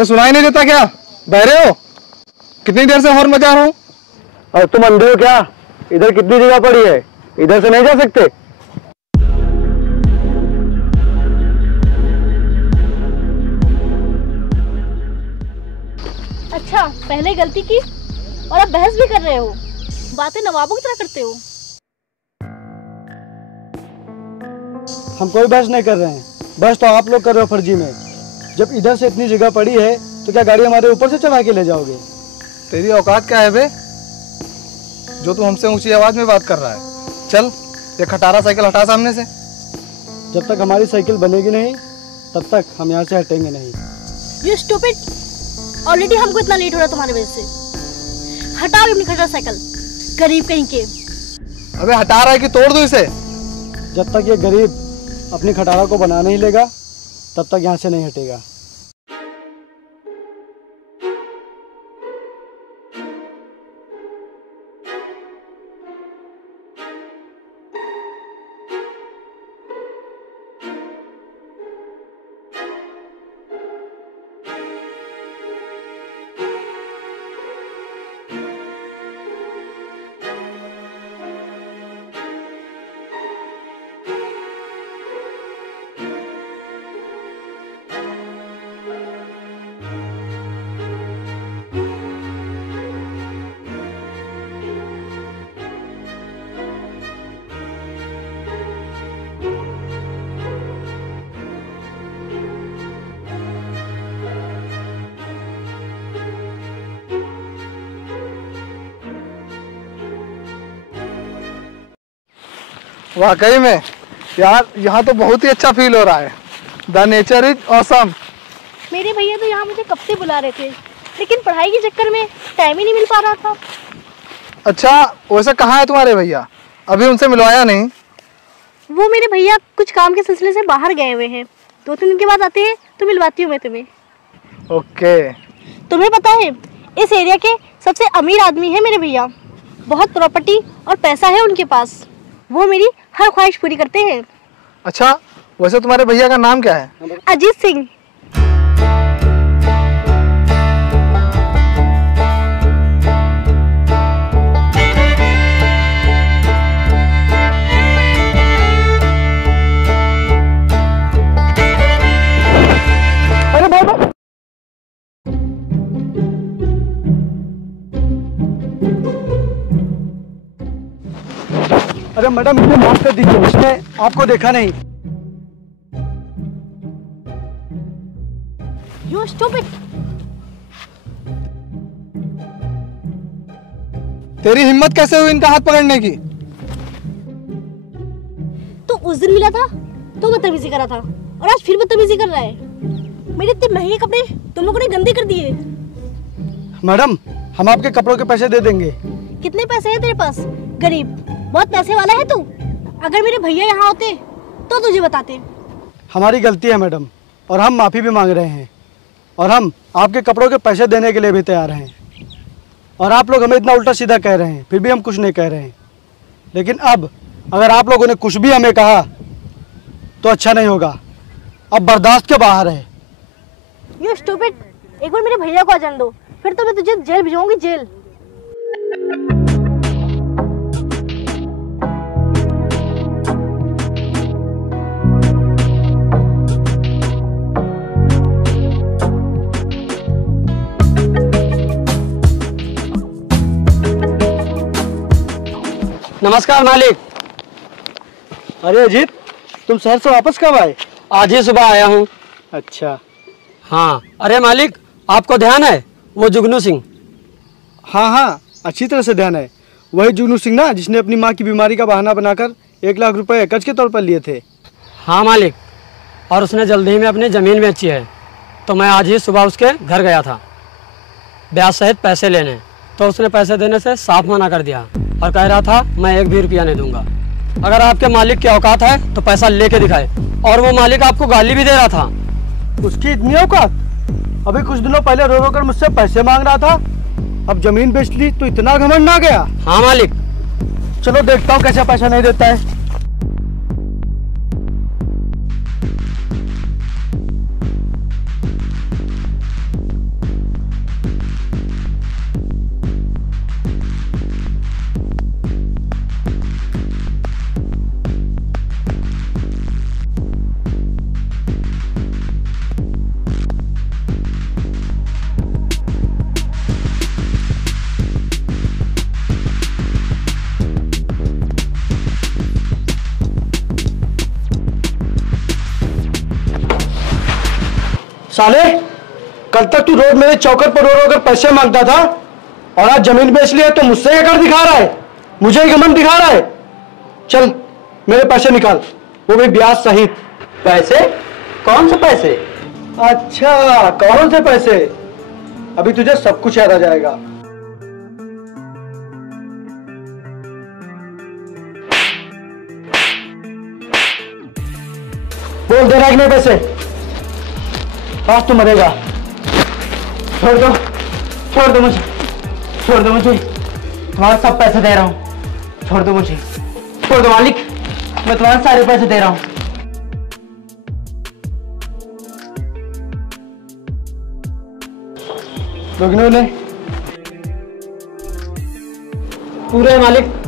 तुम्हें सुनाई नहीं देता क्या? बहरे हो? कितनी देर से हॉर्न बजा रहा हूँ। और तुम अंधे हो क्या? इधर कितनी जगह पड़ी है, इधर से नहीं जा सकते? अच्छा, पहले गलती की और अब बहस भी कर रहे हो। बातें नवाबों की तरह करते हो। हम कोई बहस नहीं कर रहे हैं, बहस तो आप लोग कर रहे हो फर्जी में। जब इधर से इतनी जगह पड़ी है तो क्या गाड़ी हमारे ऊपर से चढ़ा के ले जाओगे? तेरी औकात क्या है बे, जो तू हमसे ऊंची आवाज में बात कर रहा है? चल ये खटारा साइकिल हटा सामने से। जब तक हमारी साइकिल बनेगी नहीं तब तक हम यहाँ से हटेंगे नहीं। You stupid! ऑलरेडी हमको इतना लेट हो रहा है तुम्हारी वजह से। हटाओ अपनी खटारा साइकिल, गरीब कहीं के। अबे हटा रहा है कि तोड़ दूं इसे? जब तक ये गरीब अपनी खटारा को बना नहीं लेगा तब तक यहाँ से नहीं हटेगा। वाकई में यार, यहाँ तो बहुत ही अच्छा फील हो रहा है। The nature is awesome. मेरे भैया तो यहाँ मुझे कब से बुला रहे थे, लेकिन पढ़ाई के चक्कर में टाइम ही नहीं मिल पा रहा था। अच्छा, वैसे कहाँ है तुम्हारे भैया? अभी उनसे मिलवाया नहीं? वो मेरे भैया कुछ काम के सिलसिले से बाहर गए हुए हैं, 2-3 दिन के बाद आते हैं तो मिलवाती हूँ मैं तुम्हें। ओके। तुम्हें पता है, इस एरिया के सबसे अमीर आदमी है मेरे भैया। बहुत प्रॉपर्टी और पैसा है उनके पास। वो मेरी हर ख्वाहिश पूरी करते हैं। अच्छा, वैसे तुम्हारे भैया का नाम क्या है? अजीत सिंह। अरे बाबा, अरे मैडम मुझे माफ कर दीजिए, उसने आपको देखा नहीं। You stupid! तेरी हिम्मत कैसे हुई इनका हाथ पकड़ने की? तो उस दिन मिला था तो बदतमीजी करा था और आज फिर बदतमीजी कर रहा है। मेरे इतने महंगे कपड़े तुम लोगों ने गंदे कर दिए। मैडम, हम आपके कपड़ों के पैसे दे देंगे। कितने पैसे हैं तेरे पास? गरीब, बहुत पैसे वाला है तू। अगर मेरे भैया यहाँ होते तो तुझे बताते। हमारी गलती है मैडम, और हम माफ़ी भी मांग रहे हैं, और हम आपके कपड़ों के पैसे देने के लिए भी तैयार हैं। और आप लोग हमें इतना उल्टा सीधा कह रहे हैं, फिर भी हम कुछ नहीं कह रहे हैं। लेकिन अब अगर आप लोगों ने कुछ भी हमें कहा तो अच्छा नहीं होगा। अब बर्दाश्त के बाहर है। You stupid! एक बार मेरे भैया को आ जाने दो, फिर तो मैं तुझे जेल भिजवाऊंगी, जेल। नमस्कार मालिक। अरे अजीत, तुम शहर से वापस कब आए? आज ही सुबह आया हूँ। अच्छा। हाँ, अरे मालिक, आपको ध्यान है वो जुगनू सिंह? हाँ हाँ, अच्छी तरह से ध्यान है। वही जुगनू सिंह ना, जिसने अपनी माँ की बीमारी का बहाना बनाकर 1 लाख रुपए कर्ज के तौर पर लिए थे। हाँ मालिक, और उसने जल्दी ही में अपनी ज़मीन बेची है। तो मैं आज ही सुबह उसके घर गया था ब्याज सहित पैसे लेने, तो उसने पैसे देने से साफ मना कर दिया और कह रहा था मैं 1 भी रुपया नहीं दूंगा। अगर आपके मालिक की औकात है तो पैसा लेके दिखाए। और वो मालिक आपको गाली भी दे रहा था। उसकी इतनी औकात? अभी कुछ दिनों पहले रो रो कर मुझसे पैसे मांग रहा था, अब जमीन बेच ली तो इतना घमंड आ गया। हाँ मालिक। चलो देखता हूँ कैसे पैसा नहीं देता है। साले, कल तक तू रोड मेरे चौकट पर रो रो कर पैसे मांगता था और आज जमीन बेच लिया तो मुझसे ये कर दिखा रहा है, मुझे ही घमंड दिखा रहा है। चल मेरे पैसे निकाल, वो भी ब्याज सहित। पैसे? कौन से पैसे? अच्छा, कौन से पैसे? अभी तुझे सब कुछ याद आ जाएगा। बोल दे रहा है कि नहीं पैसे? आज तू मरेगा। छोड़ दो, छोड़ दो मुझे, छोड़ दो मुझे, तुम्हारे सब पैसे दे रहा हूं। छोड़ दो मुझे, छोड़ दो मालिक, मैं तुम्हारे सारे पैसे दे रहा हूं। लोगों पूरे मालिक।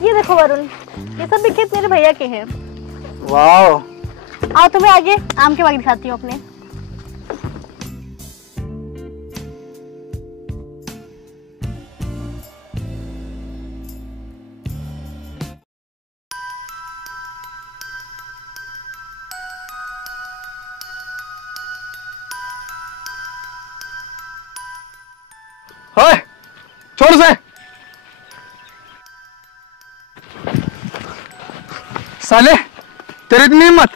ये देखो वरुण, ये सब भी खेत मेरे भैया के हैं। वाह। आओ तुम्हें आगे आम के बाग दिखाती हूँ अपने। ओए, छोड़ उसे। साले, तेरी इतनी हिम्मत,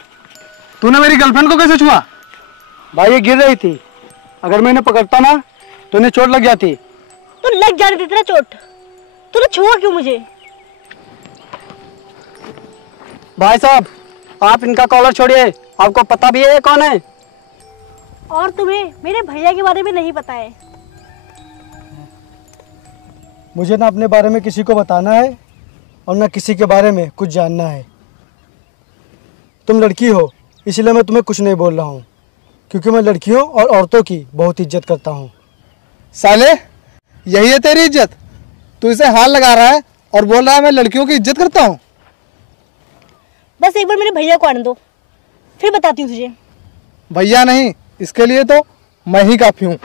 तूने मेरी गर्लफ्रेंड को कैसे छुआ? भाई ये गिर रही थी, अगर मैं इन्हें पकड़ता ना तो इन्हें चोट लग जाती। तो लग जा रही थी तेरा चोट, तूने छुआ क्यों मुझे? भाई साहब, आप इनका कॉलर छोड़िए, आपको पता भी है ये कौन है? और तुम्हें मेरे भैया के बारे में नहीं पता है। मुझे ना अपने बारे में किसी को बताना है और ना किसी के बारे में कुछ जानना है। तुम लड़की हो इसलिए मैं तुम्हें कुछ नहीं बोल रहा हूँ, क्योंकि मैं लड़कियों और औरतों की बहुत इज्जत करता हूँ। साले, यही है तेरी इज्जत? तू इसे हाथ लगा रहा है और बोल रहा है मैं लड़कियों की इज्जत करता हूँ। बस एक बार मेरे भैया को आने दो, फिर बताती हूँ तुझे। भैया नहीं, इसके लिए तो मैं ही काफी हूँ।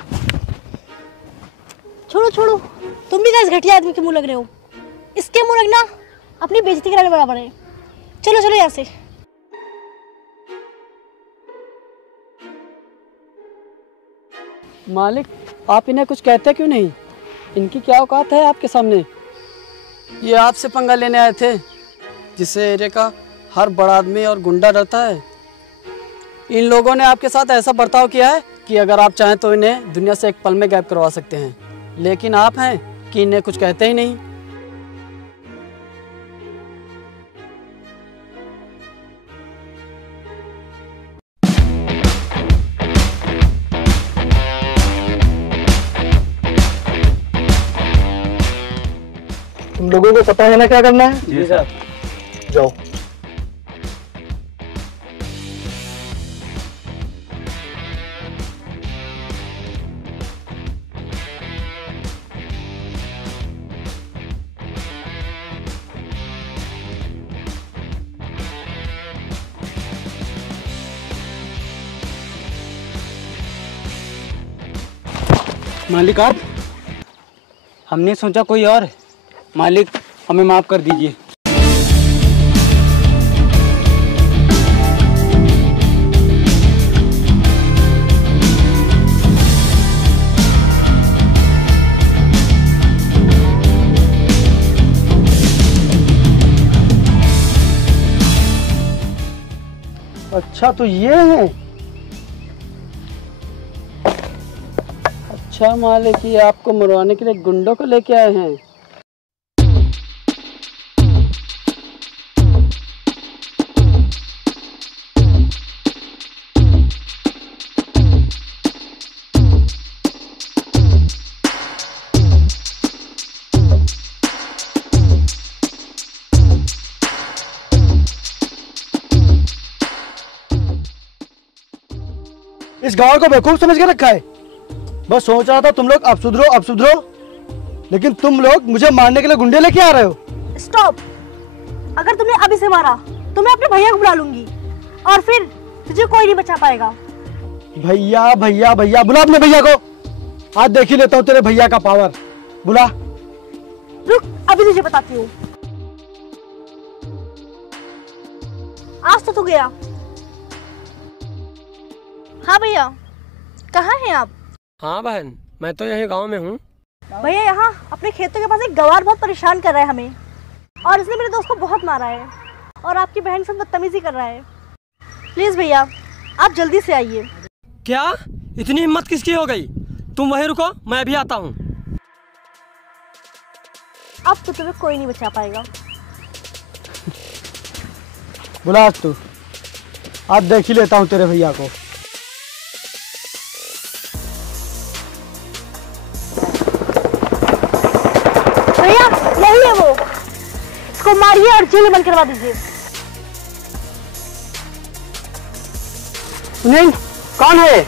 छोड़ो छोड़ो, तुम भी इस घटिया आदमी के मुंह लग रहे हो। इसके मुंह लगना अपनी बेइज्जती कराने बराबर है। चलो चलो यहाँ से। मालिक, आप इन्हें कुछ कहते क्यों नहीं? इनकी क्या औकात है आपके सामने? ये आपसे पंगा लेने आए थे, जिससे एरिया का हर बड़ा आदमी और गुंडा डरता है। इन लोगों ने आपके साथ ऐसा बर्ताव किया है कि अगर आप चाहें तो इन्हें दुनिया से एक पल में गायब करवा सकते हैं, लेकिन आप हैं कि इन्हें कुछ कहते ही नहीं। तुम लोगों को पता है ना क्या करना है? जी सर। जाओ। मालिक आप? हमने सोचा कोई और। मालिक हमें माफ कर दीजिए। अच्छा तो ये है। अच्छा मालिक, ये आपको मरवाने के लिए गुंडों को लेके आए हैं। इस गांव को बेवकूफ समझ के रखा है। बस सोच रहा था तुम लोग अब सुधरो, लेकिन तुम लोग मुझे मारने के लिए गुंडे लेके आ रहे हो। स्टॉप। अगर तुमने अब इसे मारा तो मैं अपने भैया को बुला लूंगी और फिर तुझे कोई नहीं बचा पाएगा। भैया भैया भैया, बुला अपने भैया को। आज देख ही लेता हूँ तेरे भैया का पावर। बुला। रुक, अभी तुझे बताती हूँ। आज तो तू गया। हाँ भैया, कहाँ हैं आप? हाँ बहन, मैं तो यही गांव में हूँ। भैया यहाँ अपने खेतों के पास एक गवार बहुत परेशान कर रहा है हमें, और इसने मेरे दोस्त को बहुत मारा है और आपकी बहन से बदतमीजी कर रहा है। प्लीज भैया, आप जल्दी से आइए। क्या इतनी हिम्मत किसकी हो गई? तुम वहीं रुको, मैं अभी आता हूँ। अब तो तुम्हें कोई नहीं बचा पाएगा। बुला आज तू। आज देख ही लेता हूँ तेरे भैया को। भैया यही है वो, इसको मारिए और जेल में बंद करवा दीजिए। नहीं, कौन है?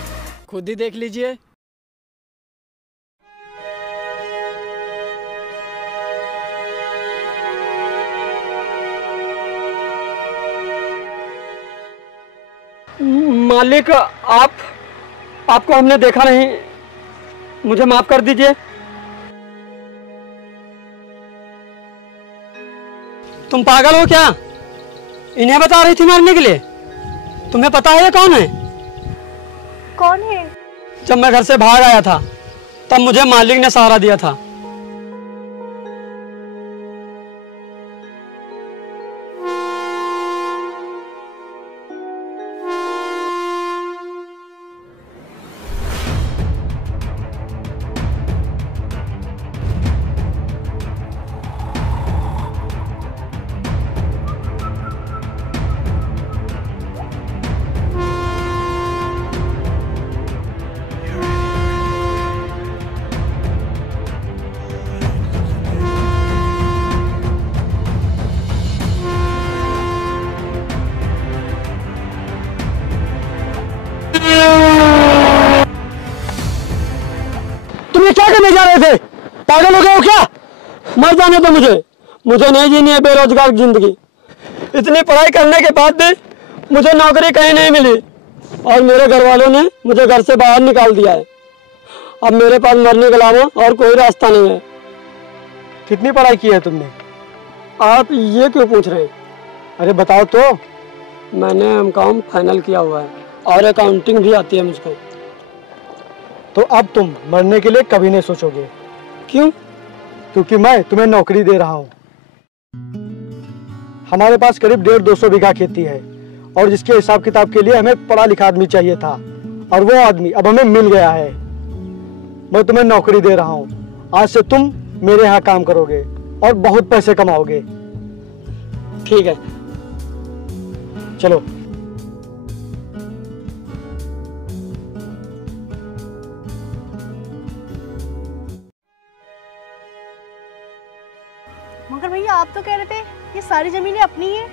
खुद ही देख लीजिए। मालिक, आपको हमने देखा नहीं, मुझे माफ कर दीजिए। तुम पागल हो क्या? इन्हें बता रही थी मारने के लिए? तुम्हें पता है ये कौन है? कौन है? जब मैं घर से भाग आया था तब मुझे मालिक ने सहारा दिया था। तुम ये क्या करने जा रहे थे? पागल हो गए हो क्या? मर जाने दो मुझे नहीं जीनी है बेरोजगार जिंदगी। इतनी पढ़ाई करने के बाद भी मुझे नौकरी कहीं नहीं मिली और मेरे घर वालों ने मुझे घर से बाहर निकाल दिया है। अब मेरे पास मरने के अलावा और कोई रास्ता नहीं है। कितनी पढ़ाई की है तुमने? आप ये क्यों पूछ रहे हैं? अरे बताओ तो। मैंने एमकॉम फाइनल किया हुआ है और अकाउंटिंग भी आती है मुझको। तो अब तुम मरने के लिए कभी नहीं सोचोगे। क्यों? क्योंकि मैं तुम्हें नौकरी दे रहा हूँ। हमारे पास करीब 150-200 बीघा खेती है और जिसके हिसाब किताब के लिए हमें पढ़ा लिखा आदमी चाहिए था और वो आदमी अब हमें मिल गया है। मैं तुम्हें नौकरी दे रहा हूँ। आज से तुम मेरे यहाँ काम करोगे और बहुत पैसे कमाओगे। ठीक है, चलो। मगर भैया आप तो कह रहे थे ये सारी जमीनें अपनी है।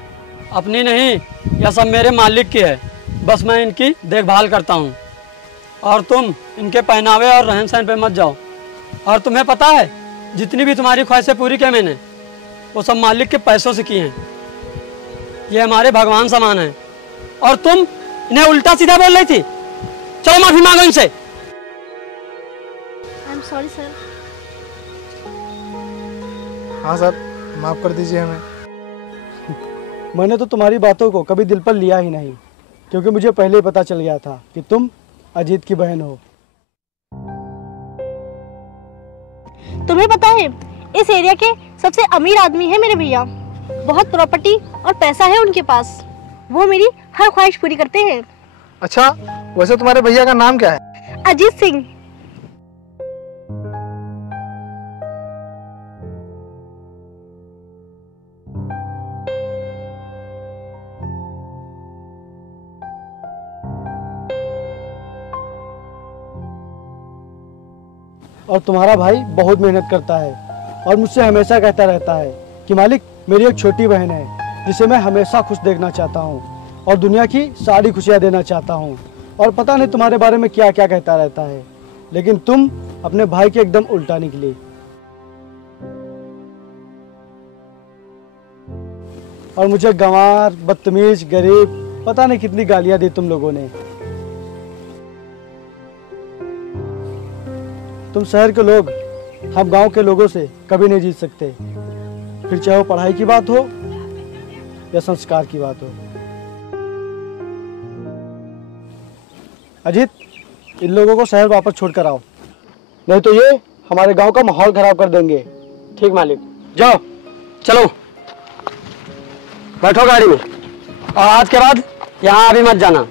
अपनी नहीं, यह सब मेरे मालिक की है। बस मैं इनकी देखभाल करता हूँ और तुम इनके पहनावे और रहन सहन पे मत जाओ। और तुम्हें पता है जितनी भी तुम्हारी ख्वाहिशें पूरी की मैंने वो सब मालिक के पैसों से की हैं। ये हमारे भगवान समान है और तुम इन्हें उल्टा सीधा बोल रही थी। चलो माफी मांगो इनसे। I am sorry sir. हाँ सर, माफ़ कर दीजिए हमें। मैंने तो तुम्हारी बातों को कभी दिल पर लिया ही नहीं, क्योंकि मुझे पहले ही पता चल गया था कि तुम अजीत की बहन हो। तुम्हें पता है इस एरिया के सबसे अमीर आदमी है मेरे भैया। बहुत प्रॉपर्टी और पैसा है उनके पास। वो मेरी हर ख्वाहिश पूरी करते हैं। अच्छा, वैसे तुम्हारे भैया का नाम क्या है? अजीत सिंह। और तुम्हारा भाई बहुत मेहनत करता है और मुझसे हमेशा कहता रहता है कि मालिक मेरी एक छोटी बहन है जिसे मैं हमेशा खुश देखना चाहता हूँ और दुनिया की सारी खुशियाँ देना चाहता हूँ। और पता नहीं तुम्हारे बारे में क्या क्या कहता रहता है, लेकिन तुम अपने भाई के एकदम उल्टा निकली। और मुझे गंवार, बदतमीज, गरीब, पता नहीं कितनी गालियां दी तुम लोगों ने। तुम शहर के लोग हम गांव के लोगों से कभी नहीं जीत सकते, फिर चाहे वो पढ़ाई की बात हो या संस्कार की बात हो। अजीत, इन लोगों को शहर वापस छोड़ कर आओ, नहीं तो ये हमारे गांव का माहौल खराब कर देंगे। ठीक मालिक। जाओ, चलो बैठो गाड़ी में, और आज के बाद यहाँ अभी मत जाना।